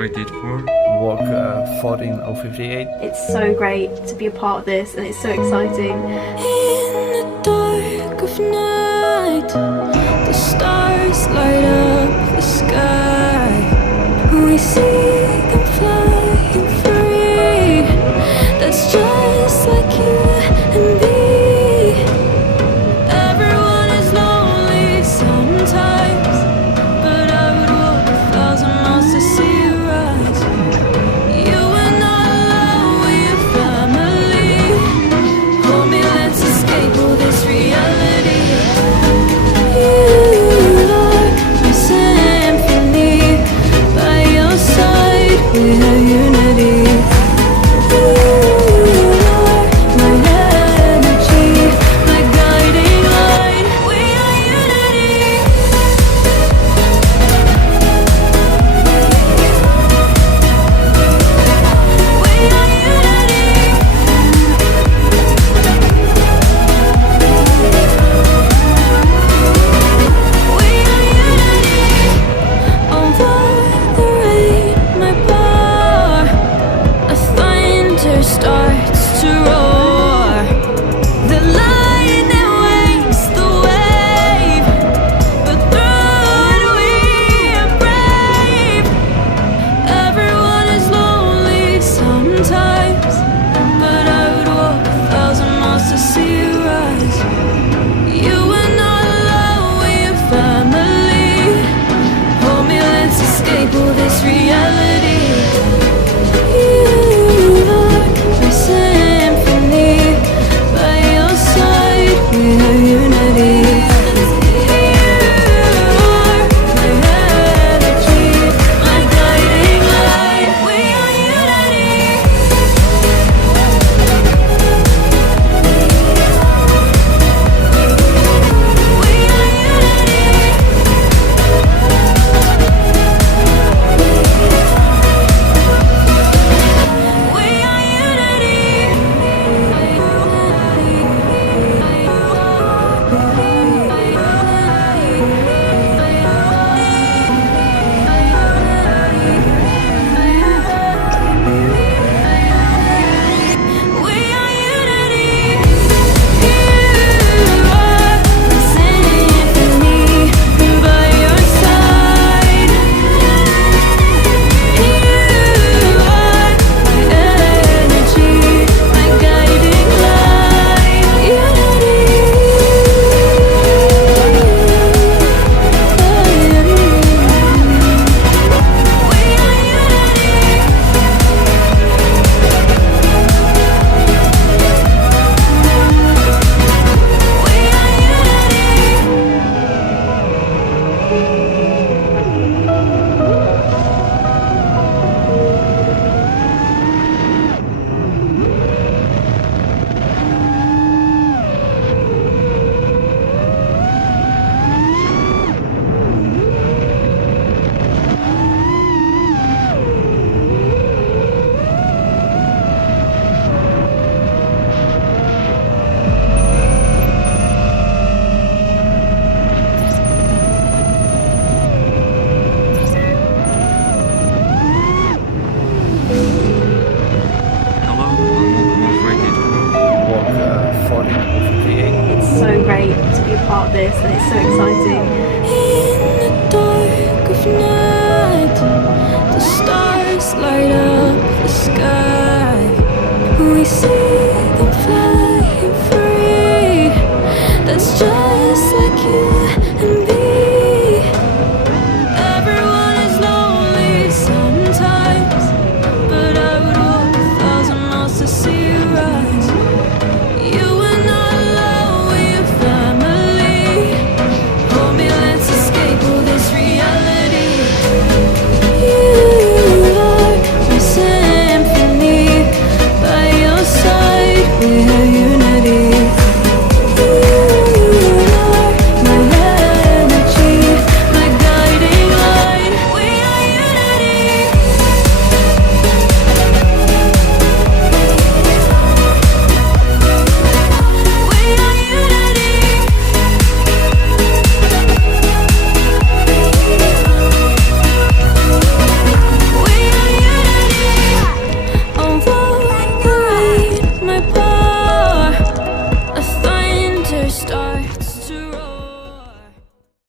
rated for? Walk 14058. It's so great to be a part of this and it's so exciting. In the dark of night, the stars light up the sky. We see them flying free. That's just like you and me. Everyone is lonely sometimes, but I would walk 1,000 miles to see you rise. You are not alone, we are family. Hold me, let's escape all this reality. You are my symphony. By your side, we have unity. You are my energy, my guiding light. We are unity. We are unity. We are unity. Over the rain, my power, a thunder starts to roar. The lion that wakes the wave, but through it we are brave. Everyone is lonely sometimes, but I would walk 1,000 miles to see you rise. You are not alone, we are family. Hold me, let's escape all this reality. You are my symphony. By your side, we have unity. You are my energy, my guiding light. We are unity. We are unity. We are unity. We are unity. You are my symphony. By your side. You are my energy, my guiding light. Unity. We are unity. We are unity. Hello, what rated for? Walk 14058. It's so great to be a part of this and it's so exciting. In the dark of night, the stars light up the sky. We see